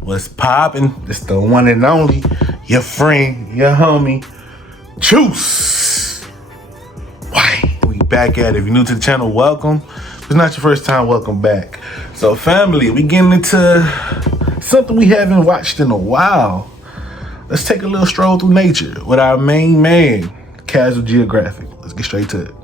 What's poppin'? It's the one and only, your friend, your homie, Juice. Why? We back at it. If you're new to the channel, welcome. If it's not your first time, welcome back. So family, we getting into something we haven't watched in a while. Let's take a little stroll through nature with our main man, Casual Geographic. Let's get straight to it.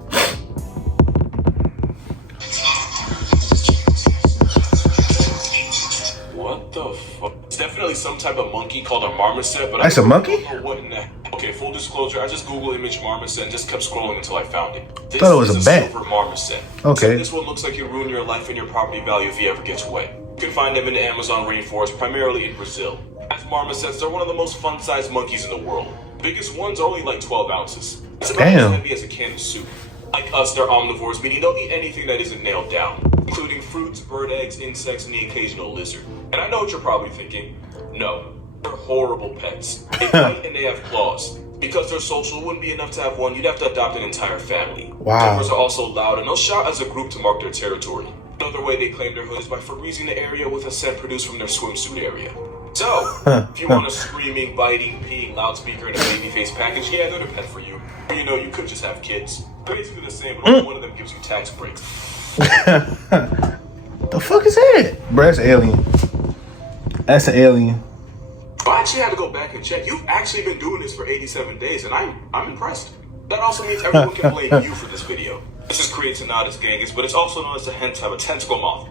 What the fuck? It's definitely some type of monkey called a marmoset, but That's a monkey? I don't know what in the... Okay, full disclosure, I just Googled image marmoset and just kept scrolling until I found it. This Thought it was is a bat. silver marmoset. Okay. So this one looks like it'll ruin your life and your property value if he ever gets wet. You can find them in the Amazon rainforest, primarily in Brazil. As marmosets, they're one of the most fun-sized monkeys in the world. The biggest one's only like 12 ounces. It's about as heavy as a can of soup. Like us, they're omnivores, meaning they'll eat anything that isn't nailed down, including fruits, bird eggs, insects, and the occasional lizard. And I know what you're probably thinking. No, they're horrible pets. They bite and they have claws. Because they're social, it wouldn't be enough to have one. You'd have to adopt an entire family. Wow. Tempers are also loud, and they'll shout as a group to mark their territory. Another way they claim their hood is by freezing the area with a scent produced from their swimsuit area. So, if you want a screaming, biting, peeing loudspeaker in a baby face package, yeah, they're the pet for you. Or, you know, you could just have kids. Basically the same, but only one of them gives you tax breaks. The fuck is that? Bro, that's an alien. That's an alien. I actually had to go back and check. You've actually been doing this for 87 days, and I'm impressed. That also means everyone can blame you for this video. This just creates a nod as Genghis, but it's also known as the hen type of tentacle moth.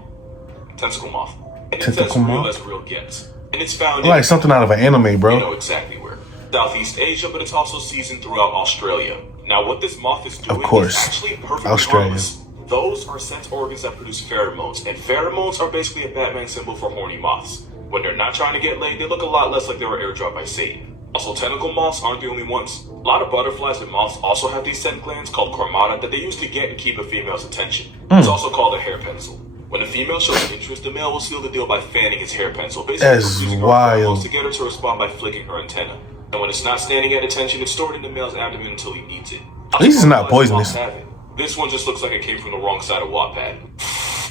Tentacle moth. And it's as real as real gets. And it's found like something out of an anime, bro. You know exactly where. Southeast Asia, but it's also seasoned throughout Australia. Now, what this moth is doing is actually perfectly harmless. Those are scent organs that produce pheromones, and pheromones are basically a Batman symbol for horny moths. When they're not trying to get laid, they look a lot less like they were airdropped by Satan. Also, tentacle moths aren't the only ones. A lot of butterflies and moths also have these scent glands called cormata that they use to get and keep a female's attention. It's also called a hair pencil. When a female shows interest, the male will seal the deal by fanning his hair pencil, basically using her pheromones to get her to respond by flicking her antenna. And when it's not standing at attention, it's stored in the male's abdomen until he needs it. At least it's not poisonous. This one just looks like it came from the wrong side of Wattpad.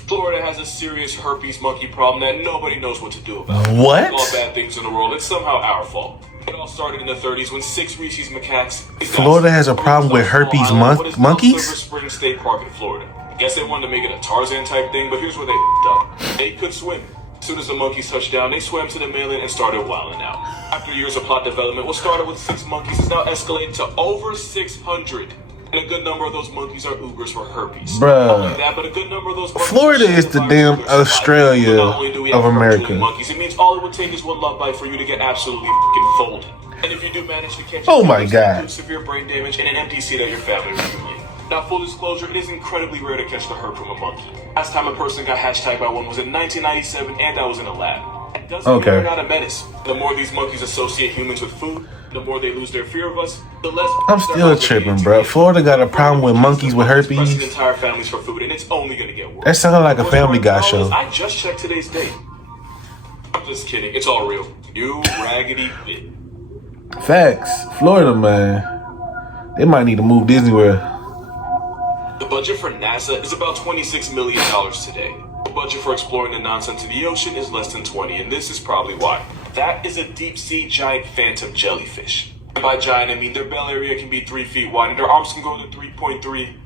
Florida has a serious herpes monkey problem that nobody knows what to do about. What? All bad things in the world, it's somehow our fault. It all started in the 30s when 6 Reese's macaques... Florida has a problem with herpes monkeys? Silver Spring State Park in Florida. Guess they wanted to make it a Tarzan type thing, but here's where they f***ed up. They could swim. As soon as the monkeys touched down, they swam to the mainland and started wilding out. After years of plot development, what started with 6 monkeys has now escalated to over 600. And a good number of those monkeys are Ubers for herpes. Bruh. Not only that, but a good number of those Florida is the damn Australia of America. Monkeys, it means all it would take is one love bite for you to get absolutely f***ing folded. And if you do manage to catch oh my god, severe brain damage and an empty seat at your family reunion. Now, full disclosure, it is incredibly rare to catch the herb from a monkey. Last time a person got hashtagged by one was in 1997, and that was in a lab. It doesn't mean they're not a menace. The more these monkeys associate humans with food, the more they lose their fear of us, the less... I'm still tripping, bro. Florida got a problem with monkeys with herpes. Entire families for food, and it's only gonna get worse. That sounded like a Family Guy show. I just checked today's date. I'm just kidding. It's all real. You raggedy bit. Facts. Florida, man. They might need to move Disney World. The budget for NASA is about $26 million today. The budget for exploring the nonsense of the ocean is less than 20, and this is probably why. That is a deep-sea giant phantom jellyfish. And by giant, I mean their belly area can be 3 feet wide, and their arms can go to 3.3.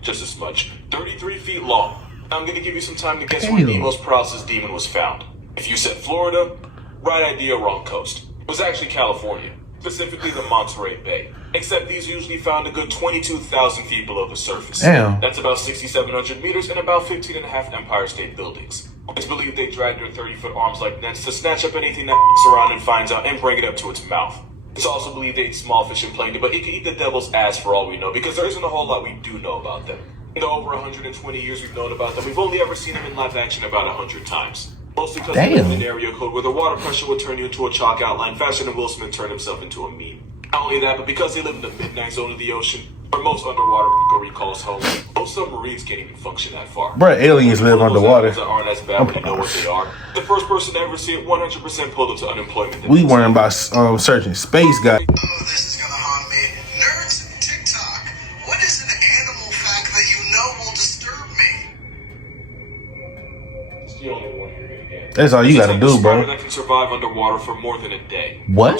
Just as much. 33 feet long. Now I'm gonna give you some time to guess where Nemo's paralysis demon was found. If you said Florida, right idea, wrong coast. It was actually California, specifically the Monterey Bay. Except these are usually found a good 22,000 feet below the surface. Damn. That's about 6,700 meters and about 15 and a half Empire State Buildings. It's believed they drag their 30-foot arms like nets to snatch up anything that around and finds out and bring it up to its mouth. It's also believed they eat small fish and plankton, but it can eat the devil's ass for all we know, because there isn't a whole lot we do know about them. In the over 120 years we've known about them, we've only ever seen them in live action about 100 times. Mostly because they lived in an area code where the water pressure would turn you into a chalk outline faster than Will Smith turned himself into a meme. Not only that, but because they live in the midnight zone of the ocean, where most underwater recalls home, most submarines can't even function that far. Bruh, aliens live underwater. That aren't as bad when you know what they are. The first person to ever see it 100% pulled up to unemployment. We worrying about searching space, guys. Oh, this is gonna haunt me. Nerds, TikTok. What is an animal fact that you know will disturb me? It's the only one you're gonna get. That's all you gotta do, bro. That can survive underwater for more than a day. What?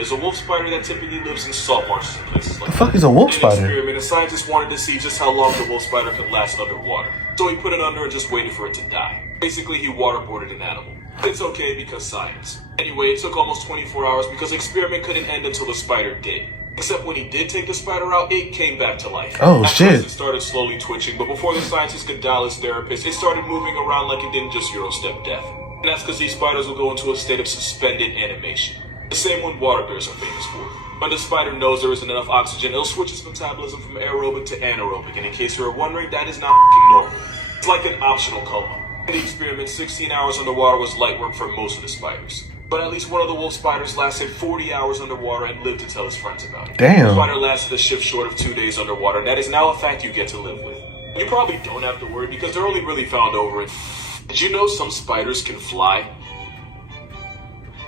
Is a wolf spider that typically lives in salt marshes and places like that. The fuck is a wolf spider? In an experiment, a scientist wanted to see just how long the wolf spider could last underwater. So he put it under and just waited for it to die. Basically, he waterboarded an animal. It's okay because science. Anyway, it took almost 24 hours because the experiment couldn't end until the spider did. Except when he did take the spider out, it came back to life. Oh, At shit. first, it started slowly twitching, but before the scientist could dial his therapist, it started moving around like it didn't just Eurostep death. And that's because these spiders will go into a state of suspended animation. The same one water bears are famous for. When the spider knows there isn't enough oxygen, it'll switch its metabolism from aerobic to anaerobic, and in case you're wondering, that is not normal. It's like an optional coma. In the experiment, 16 hours underwater was light work for most of the spiders. But at least one of the wolf spiders lasted 40 hours underwater and lived to tell his friends about it. Damn. The spider lasted a shift short of 2 days underwater, and that is now a fact you get to live with. You probably don't have to worry because they're only really found over it. Did you know some spiders can fly?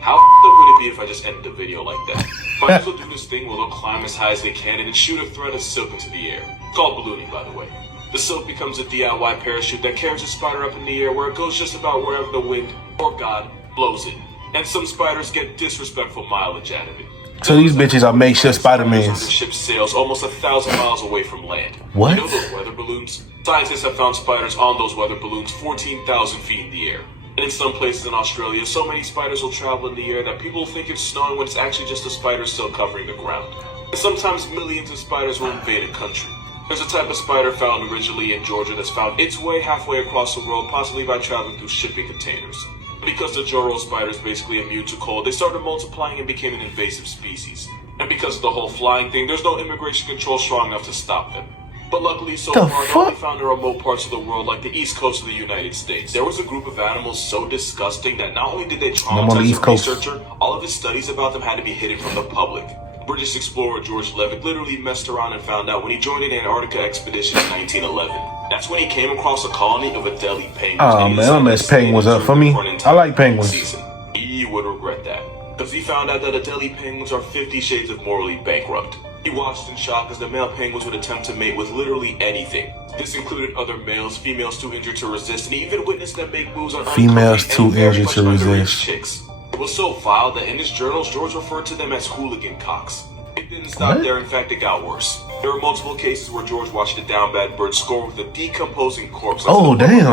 How would it be if I just ended the video like that? Spiders will do this thing where they'll climb as high as they can and then shoot a thread of silk into the air. It's called ballooning, by the way. The silk becomes a DIY parachute that carries the spider up in the air where it goes just about wherever the wind, or God, blows it. And some spiders get disrespectful mileage out of it. So these bitches are makeshift Spider-Mans. The ship sails almost 1,000 miles away from land. What? You know those weather balloons? Scientists have found spiders on those weather balloons 14,000 feet in the air. And in some places in Australia, so many spiders will travel in the air that people think it's snowing when it's actually just a spider still covering the ground. And sometimes millions of spiders will invade a country. There's a type of spider found originally in Georgia that's found its way halfway across the world, possibly by traveling through shipping containers. Because the Joro spider is basically immune to cold, they started multiplying and became an invasive species. And because of the whole flying thing, there's no immigration control strong enough to stop them. But luckily, so far, they only found in remote parts of the world, like the east coast of the United States. There was a group of animals so disgusting that not only did they traumatize the researcher, all of his studies about them had to be hidden from the public. British explorer George Levitt literally messed around and found out when he joined an Antarctica expedition in 1911. That's when he came across a colony of Adelie penguins. Oh man, I messed penguins up for me. I like penguins. He would regret that. Because he found out that Adelie penguins are 50 shades of morally bankrupt. He watched in shock as the male penguins would attempt to mate with literally anything. This included other males, females too injured to resist, and he even witnessed them make moves on females too injured to resist. Chicks. It was so vile that in his journals, George referred to them as hooligan cocks. It didn't stop there. In fact, it got worse. There were multiple cases where George watched a down bad bird score with a decomposing corpse. Oh, damn.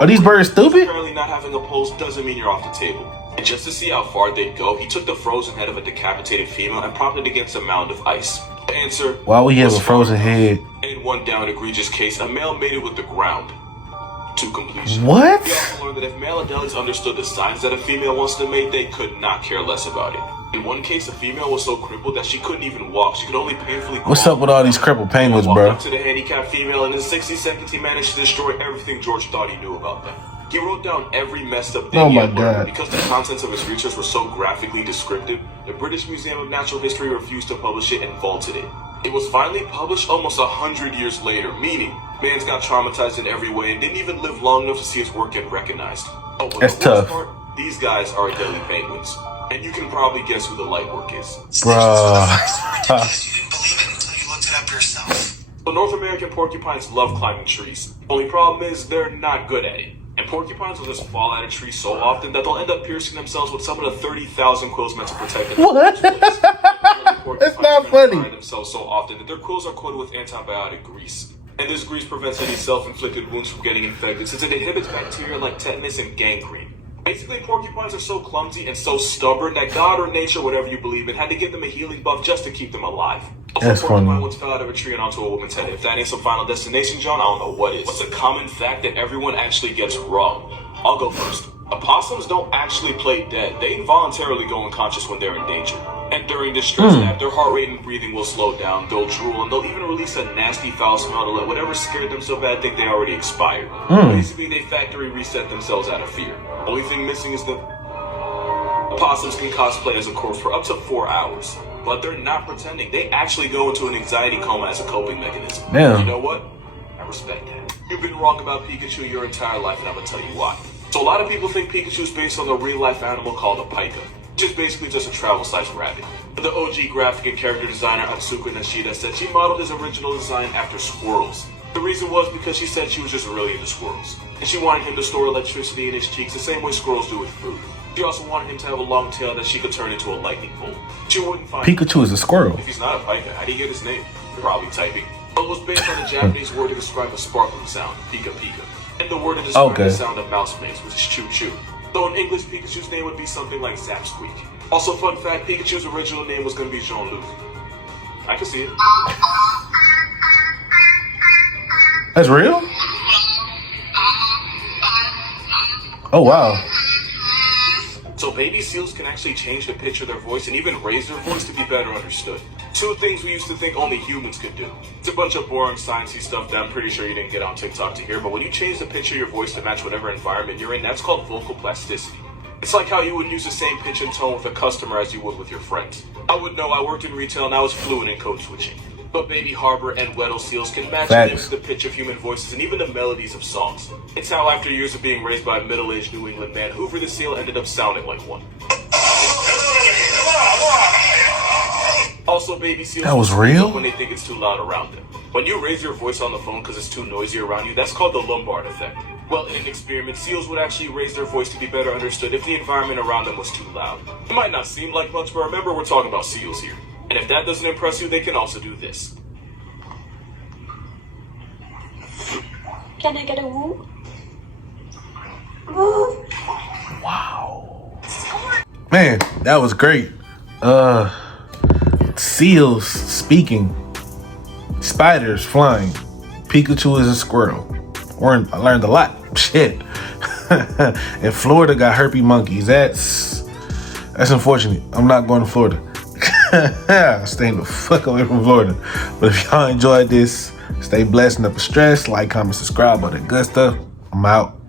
Are these birds stupid? Apparently not having a pulse doesn't mean you're off the table. And just to see how far they'd go, he took the frozen head of a decapitated female and propped it against a mound of ice. The answer: why would he have a frozen head? In one down egregious case, a male mated with the ground to completion. What? We also learned that if male Adelies understood the signs that a female wants to mate, they could not care less about it. In one case, a female was so crippled that she couldn't even walk. She could only painfully crawl. What's up with all these crippled penguins, bro? He walked up to the handicapped female, and in 60 seconds, he managed to destroy everything George thought he knew about them. He wrote down every messed up thing he had learned. Because the contents of his research were so graphically descriptive, the British Museum of Natural History refused to publish it and vaulted it. It was finally published almost 100 years later, meaning man's got traumatized in every way and didn't even live long enough to see his work get recognized. Oh, but that's the worst tough. part, these guys are Adelie penguins. And you can probably guess who the light work is. Bruh. You didn't believe it until you looked it up yourself. So North American porcupines love climbing trees. Only problem is they're not good at it. And porcupines will just fall out of trees so often that they'll end up piercing themselves with some of the 30,000 quills meant to protect them. What? That's not funny. Themselves so often that their quills are coated with antibiotic grease. And this grease prevents any self-inflicted wounds from getting infected since it inhibits bacteria like tetanus and gangrene. Basically, porcupines are so clumsy and so stubborn that God or nature, whatever you believe in, had to give them a healing buff just to keep them alive. That's a porcupine funny. once fell out of a tree and onto a woman's head. If that ain't some Final Destination, John, I don't know what is. What's a common fact that everyone actually gets wrong? I'll go first. Opossums don't actually play dead. They involuntarily go unconscious when they're in danger. And during this stress nap, their heart rate and breathing will slow down, they'll drool, and they'll even release a nasty foul smell to let whatever scared them so bad think they already expired. Basically, they factory reset themselves out of fear. Only thing missing is the opossums can cosplay as a corpse for up to 4 hours. But they're not pretending. They actually go into an anxiety coma as a coping mechanism. Damn. You know what? I respect that. You've been wrong about Pikachu your entire life, and I'm gonna tell you why. So a lot of people think Pikachu is based on a real-life animal called a pika, which is basically just a travel-sized rabbit. But the OG graphic and character designer Atsuko Nishida said she modeled his original design after squirrels. The reason was because she said she was just really into squirrels, and she wanted him to store electricity in his cheeks the same way squirrels do with fruit. She also wanted him to have a long tail that she could turn into a lightning bolt. She wouldn't find Pikachu is a squirrel. If he's not a pika, how do you get his name? Probably typing. It was based on a Japanese word to describe a sparkling sound, pika pika, and the word to describe the sound of mouse makes, which is choo choo. So in English, Pikachu's name would be something like Zap Squeak. Also, fun fact, Pikachu's original name was going to be Jean-Luc. I can see it. That's real? Oh, wow. So baby seals can actually change the pitch of their voice and even raise their voice to be better understood. Two things we used to think only humans could do. It's a bunch of boring sciencey stuff that I'm pretty sure you didn't get on TikTok to hear, but when you change the pitch of your voice to match whatever environment you're in, that's called vocal plasticity. It's like how you would use the same pitch and tone with a customer as you would with your friends. I would know, I worked in retail and I was fluent in code switching. But baby harbor and Weddle seals can match the pitch of human voices and even the melodies of songs. It's how after years of being raised by a middle-aged New England man, Hoover the seal ended up sounding like one. Also, baby seals that was real when they think it's too loud around them. When you raise your voice on the phone because it's too noisy around you, that's called the Lombard effect. Well, in an experiment, seals would actually raise their voice to be better understood if the environment around them was too loud. It might not seem like much, but remember we're talking about seals here. And if that doesn't impress you, they can also do this. Can I get a woo? Woo! Wow. Man, that was great. Seals speaking. Spiders flying. Pikachu is a squirrel. I learned a lot. Shit. And Florida got herpy monkeys. That's unfortunate. I'm not going to Florida. Staying the fuck away from Florida. But if y'all enjoyed this, stay blessed and up with stress. Like, comment, subscribe, all that good stuff. I'm out.